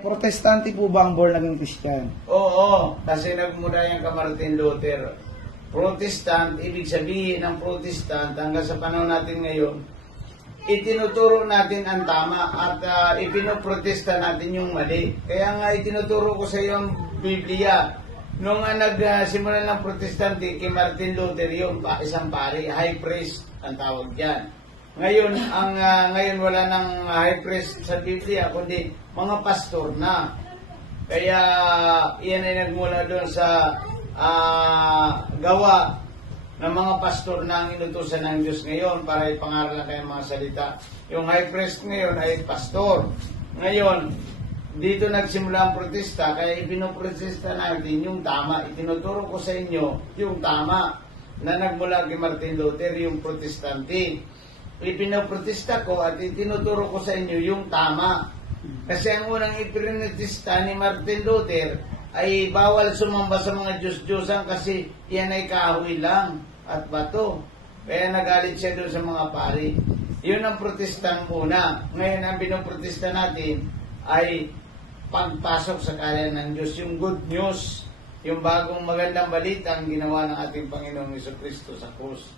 Protestante po ba ang born again Christian? Oo, kasi nagmula yan ka Martin Luther. Protestant, ibig sabihin ng Protestant hanggang sa panahon natin ngayon, itinuturo natin ang tama at ipinoprotesta natin yung mali. Kaya nga itinuturo ko sa iyo ang Biblia. Nung nagsimula ng Protestante, kay Martin Luther yung isang pari, high priest ang tawag diyan. Ngayon, ngayon wala nang high priest sa Biblia, kundi mga pastor na. Kaya iyan ay nagmula doon sa gawa ng mga pastor na ang inutusan ng Diyos ngayon para ipangaralan kayong mga salita. Yung high priest ngayon ay pastor. Ngayon, dito nagsimula ang protesta, kaya ipinoprotesta natin yung tama. Itinuturo ko sa inyo yung tama na nagmula kay Martin Luther, yung protestante. Ipinoprotesta ko at itinuturo ko sa inyo yung tama. Kasi ang unang ipinotesta ni Martin Luther ay bawal sumamba sa mga Diyos-Diyosan kasi yan ay kahoy lang at bato. Kaya nagalit siya doon sa mga pari. Yun ang protestan muna. Ngayon ang binoprotesta natin ay pagpasok sa kaharian ng Diyos, yung good news, yung bagong magandang balita ang ginawa ng ating Panginoong Jesucristo sa krus.